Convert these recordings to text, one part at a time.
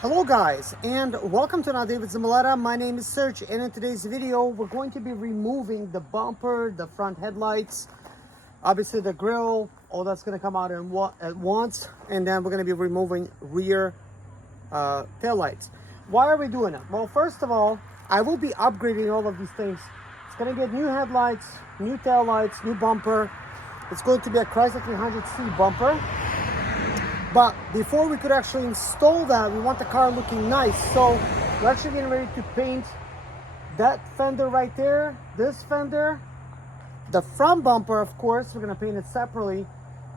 Hello guys, and welcome to Now David Zamoletta. My name is Serge, and in today's video we're going to be removing the bumper, the front headlights, obviously the grille. All that's going to come out at once, and then we're going to be removing rear tail lights. Why are we doing it? Well, first of all, I will be upgrading all of these things. It's going to get new headlights, new tail lights, new bumper. It's going to be a Chrysler 300C bumper. But before we could actually install that, we want the car looking nice. So we're actually getting ready to paint that fender right there, this fender, the front bumper, of course, we're gonna paint it separately.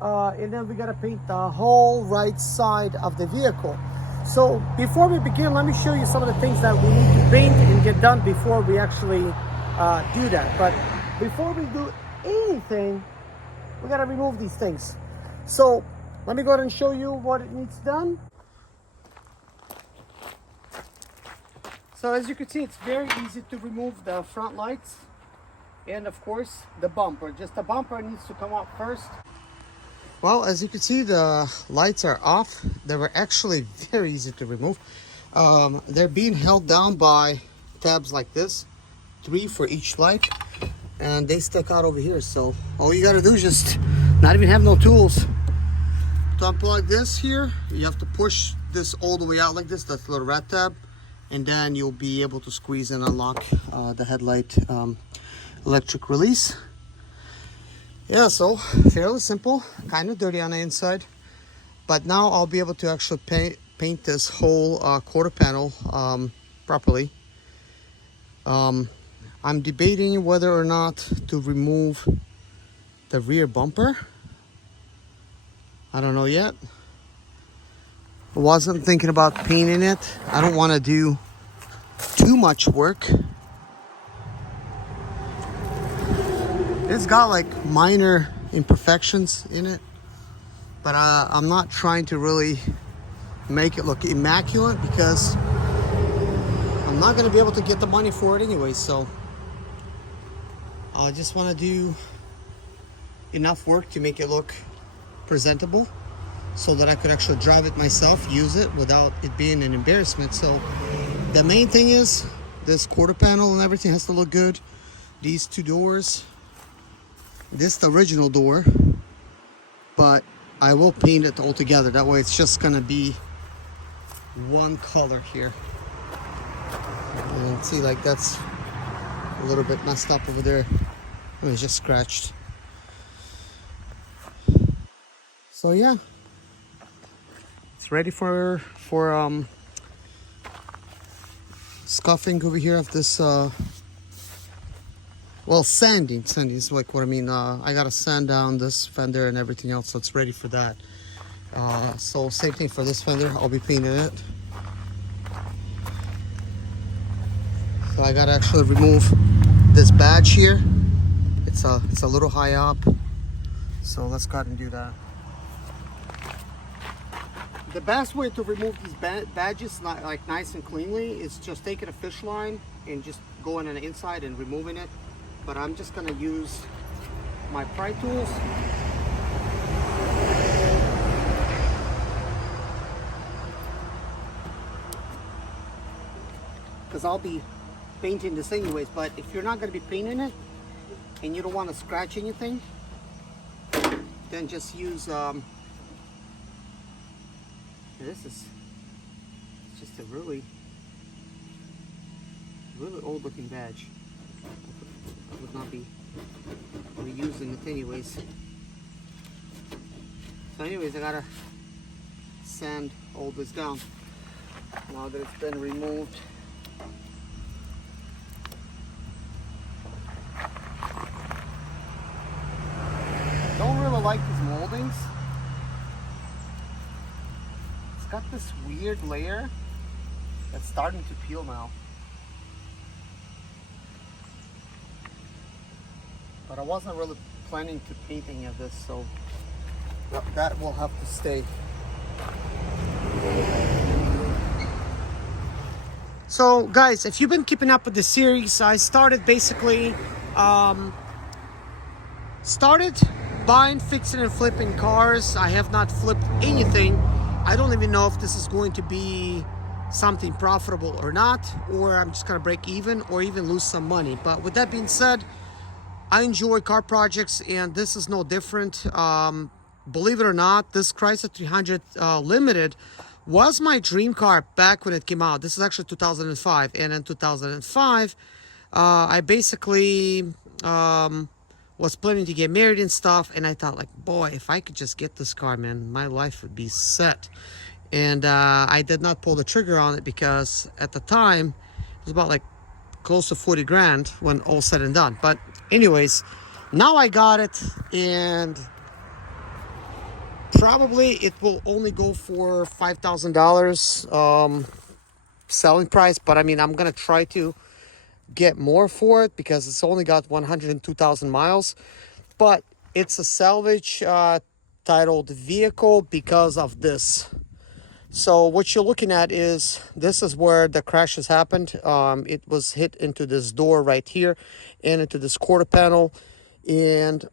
And then we gotta paint the whole right side of the vehicle. So before we begin, let me show you some of the things that we need to paint and get done before we actually do that. But before we do anything, we gotta remove these things. So let me go ahead and show you what it needs done. So as you can see, it's very easy to remove the front lights and of course the bumper. Just the bumper needs to come out first. Well, as you can see, the lights are off. They were actually very easy to remove. They're being held down by tabs like this, 3 for each light, and they stick out over here. So all you gotta do is just not even have no tools. To unplug this here, you have to push this all the way out like this. That's the little rat tab, and then you'll be able to squeeze and unlock the headlight electric release. Yeah, so fairly simple, kind of dirty on the inside, but now I'll be able to actually paint this whole quarter panel properly. I'm debating whether or not to remove the rear bumper. I don't know yet. I wasn't thinking about painting it. I don't want to do too much work. It's got like minor imperfections in it, but I'm not trying to really make it look immaculate because I'm not going to be able to get the money for it anyway. So I just want to do enough work to make it look presentable so that I could actually drive it myself, use it without it being an embarrassment. So the main thing is this quarter panel and everything has to look good. These 2 doors, this is the original door, but I will paint it all together. That way it's just gonna be one color here. And see, like that's a little bit messed up over there. It was just scratched. So yeah, it's ready for scuffing over here of this, well, sanding is like what I mean. I gotta sand down this fender and everything else, so it's ready for that. So same thing for this fender, I'll be painting it. So I gotta actually remove this badge here. It's a little high up, so let's go ahead and do that. The best way to remove these badges like nice and cleanly is just taking a fish line and just going on the inside and removing it. But I'm just gonna use my pry tools. Because I'll be painting this anyways, but if you're not gonna be painting it and you don't want to scratch anything, then just use this is just a really old looking badge. I would not be reusing it anyways. So anyways, I gotta sand all this down now that it's been removed. Don't really like these moldings. Got this weird layer that's starting to peel now, but I wasn't really planning to paint any of this, so that will have to stay. So guys, if you've been keeping up with the series, I started basically buying, fixing and flipping cars. I have not flipped anything. I don't even know if this is going to be something profitable or not, or I'm just gonna break even or even lose some money. But with that being said, I enjoy car projects, and this is no different. Believe it or not, this Chrysler 300 Limited was my dream car back when it came out. This is actually 2005, and in 2005, I basically was planning to get married and stuff, and I thought, like, boy, if I could just get this car, man, my life would be set. And I did not pull the trigger on it because at the time it was about like close to 40 grand when all said and done. But anyways, now I got it, and probably it will only go for $5,000 selling price. But I mean, I'm gonna try to get more for it because it's only got 102,000 miles. But it's a salvage titled vehicle because of this. So what you're looking at is, this is where the crash has happened. It was hit into this door right here and into this quarter panel. And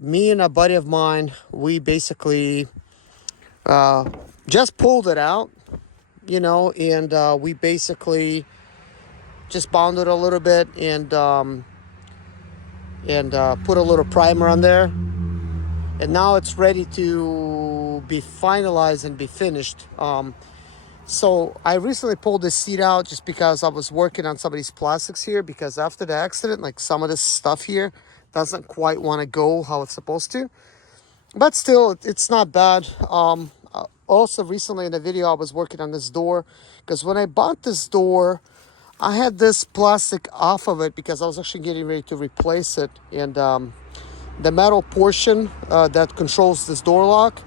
me and a buddy of mine, we basically just pulled it out, you know, and we basically just bounded a little bit and put a little primer on there. And now it's ready to be finalized and be finished. So I recently pulled this seat out just because I was working on some of these plastics here, because after the accident, like, some of this stuff here doesn't quite want to go how it's supposed to. But still, it's not bad. Also, recently in the video, I was working on this door, because when I bought this door, I had this plastic off of it because I was actually getting ready to replace it. And the metal portion that controls this door lock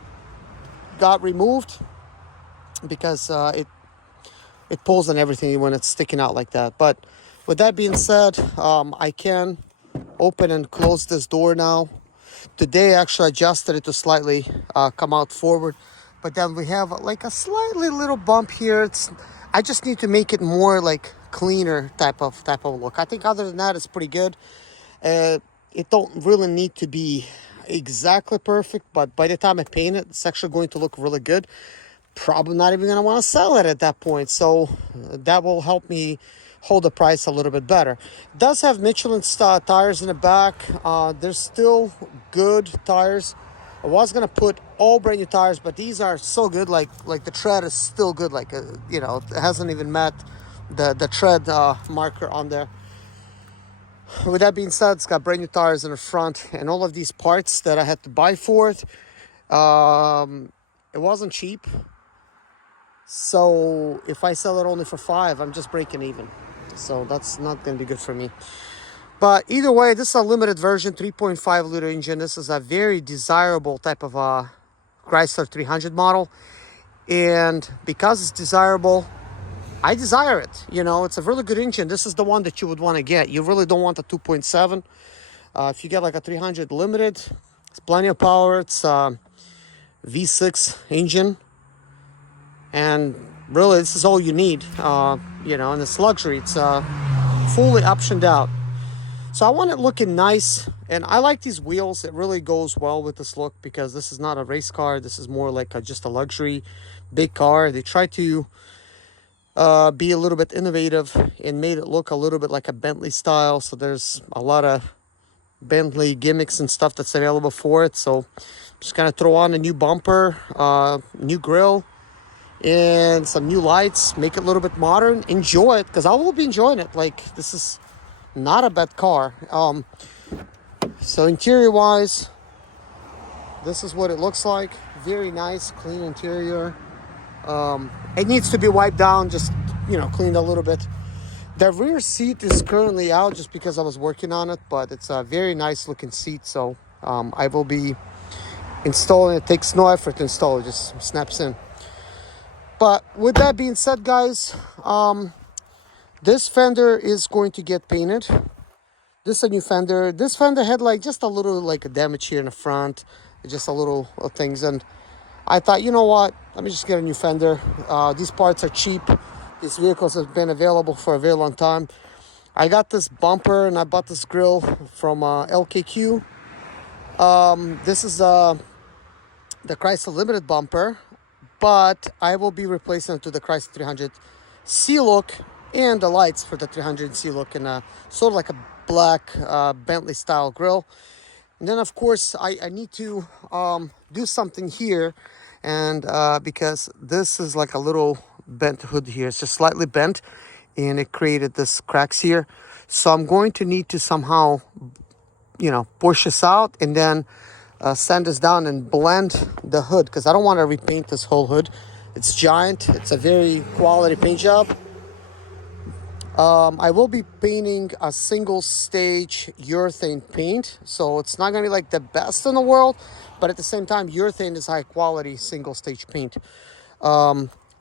got removed because it pulls on everything when it's sticking out like that. But with that being said, I can open and close this door now. Today I actually adjusted it to slightly come out forward, but then we have like a slightly little bump here. I just need to make it more like cleaner type of look. I think other than that, it's pretty good. It don't really need to be exactly perfect, but by the time I paint it, it's actually going to look really good. Probably not even going to want to sell it at that point, so that will help me hold the price a little bit better. It does have Michelin tires in the back. They're still good tires. I was going to put all brand new tires, but these are so good, like the tread is still good, like you know, it hasn't even met the tread marker on there. With that being said, it's got brand new tires in the front, and all of these parts that I had to buy for it, it wasn't cheap. So if I sell it only for $5, I'm just breaking even. So that's not going to be good for me. But either way, this is a limited version, 3.5 liter engine. This is a very desirable type of Chrysler 300 model. And because it's desirable, I desire it. You know, it's a really good engine. This is the one that you would want to get. You really don't want a 2.7. If you get like a 300 limited, it's plenty of power. It's V6 engine. And really, this is all you need. You know, and it's luxury. It's fully optioned out. So I want it looking nice. And I like these wheels. It really goes well with this look, because this is not a race car. This is more like just a luxury big car. They try to be a little bit innovative and made it look a little bit like a Bentley style. So there's a lot of Bentley gimmicks and stuff that's available for it. So just gonna throw on a new bumper, new grille, and some new lights, make it a little bit modern. Enjoy it, because I will be enjoying it. Like, this is not a bad car. So interior wise, this is what it looks like. Very nice, clean interior. It needs to be wiped down, just, you know, cleaned a little bit. The rear seat is currently out just because I was working on it, but it's a very nice looking seat. So I will be installing it. It takes no effort to install, it just snaps in. But with that being said, guys, this fender is going to get painted. This is a new fender. This fender had like just a little like a damage here in the front, just a little things, and I thought, you know what, let me just get a new fender. These parts are cheap. These vehicles have been available for a very long time. I got this bumper and I bought this grille from LKQ. This is the Chrysler Limited bumper, but I will be replacing it to the Chrysler 300 C look and the lights for the 300 C look, and sort of like a black Bentley style grille. And then of course I need to do something here, and because this is like a little bent hood here, it's just slightly bent and it created this cracks here. So I'm going to need to somehow, you know, push this out and then sand this down and blend the hood, because I don't want to repaint this whole hood. It's giant. It's a very quality paint job. I will be painting a single stage urethane paint, so it's not gonna be like the best in the world, but at the same time urethane is high quality single stage paint.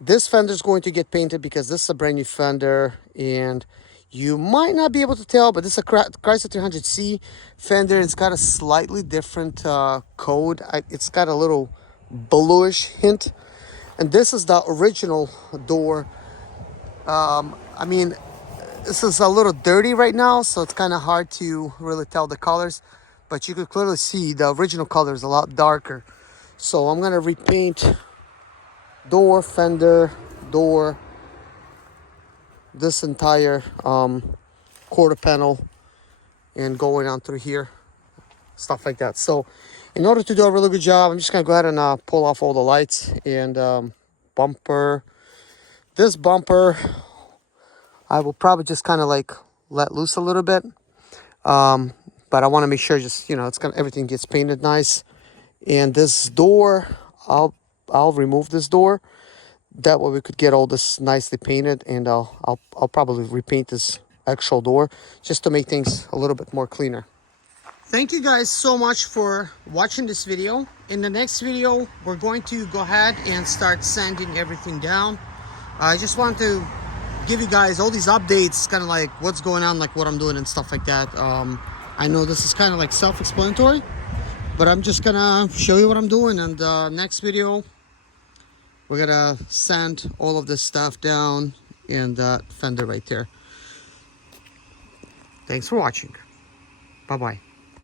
This fender is going to get painted because this is a brand new fender, and you might not be able to tell, but this is a Chrysler 300C fender. It's got a slightly different code. It's got a little bluish hint, and this is the original door. I mean, this is a little dirty right now, so it's kind of hard to really tell the colors, but you could clearly see the original color is a lot darker. So I'm gonna repaint door, fender, door, this entire quarter panel, and going on through here, stuff like that. So in order to do a really good job, I'm just gonna go ahead and pull off all the lights and bumper. This bumper I will probably just kind of like let loose a little bit, but I want to make sure just, you know, it's gonna, everything gets painted nice. And this door, I'll remove this door, that way we could get all this nicely painted, and I'll probably repaint this actual door just to make things a little bit more cleaner. Thank you guys so much for watching this video. In the next video, we're going to go ahead and start sanding everything down. I just wanted to give you guys all these updates, kind of like what's going on, like what I'm doing and stuff like that. I know this is kind of like self-explanatory, but I'm just gonna show you what I'm doing. And next video, we're gonna sand all of this stuff down and that fender right there. Thanks for watching. Bye-bye.